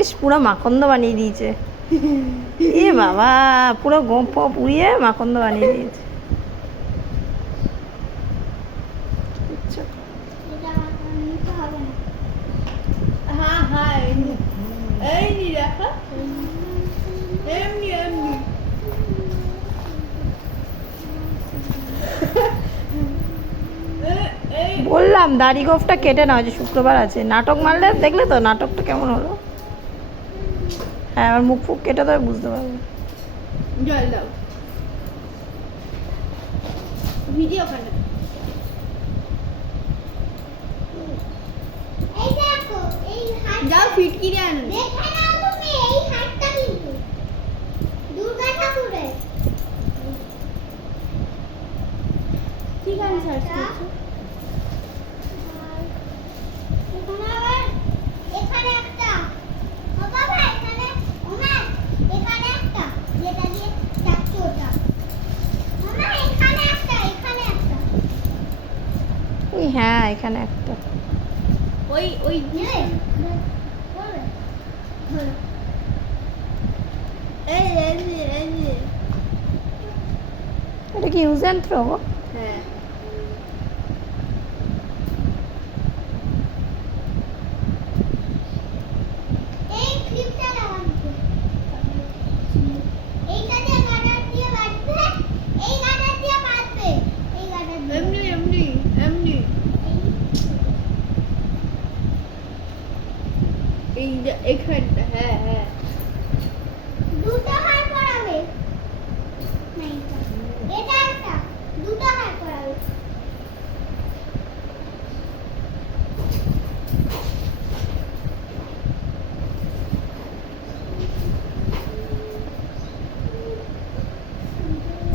ইস পুরো মাখন্দ বানিয়ে দিয়েছে। এ বাবা, পুরো গোপ পুড়িয়ে মাখন্দ বানিয়ে দিয়েছে। হ্যাঁ হ্যাঁ এই নি রাখা এমনি এমনি বললাম দাড়ি গোফটা কেটে নাও, যে শুক্রবার আছে। নাটক মারলে দেখলে তো নাটকটা কেমন হলো। হ্যাঁ, আমার মুখ ফুক কেটে দেবে, বুঝতে পারবে। জল দাও ভিডিও করে এই দেখো এই হাত যাও ফিটকিরি আনো দেখে নাও তুমি এই হাতটা কিন্তু দুর্গা ঠাকুরের কি গান সার্চ করছো এখানে আবার এখানে একটা ও বাবা এখানে ওমা এখানে একটা যেটা দিয়ে চাচ্ছি ওটা ওমা এখানে একটা ওই হ্যাঁ, এখানে একটা। ওই ওই নেবে বলবে ধরো এই এই এই এটা কি ইউজ অ্যান্ড থ্রো? হ্যাঁ এই ক্লিপটা লাগাতে এইটা দিয়ে গাডার দিয়ে বাঁধবে এই গাডার দিয়ে বাঁধবে এই গাডার দিয়ে এমনি এমনি এমনি এই যে এখানটা হ্যাঁ হ্যাঁ দুটো হার পরাবে না এটা একটা দুটো হার পরাবে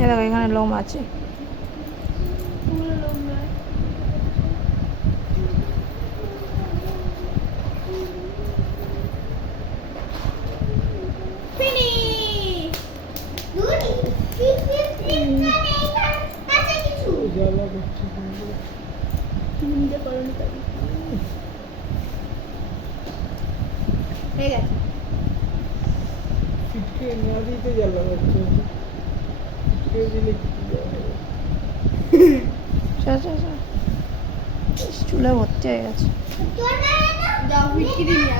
এ দেখো, এখানে লোম আছে। পুরো লম্বা ফিনিশ দুটি ক্লিপ ক্লিপ ক্লিপ কানে এইখানে কাছে কিছু জ্বালা করছে কিন্তু। হিন্দে করনি করি হয়ে গেছে ছিটকে না দিতে জ্বালা করছে। ছিটকে দিলে কি যাবে? চল চল চল, ইস, চুলে ভর্তি হয়ে গেছে। তোর গায়ে না যাও ফিটকিরি নিয়ে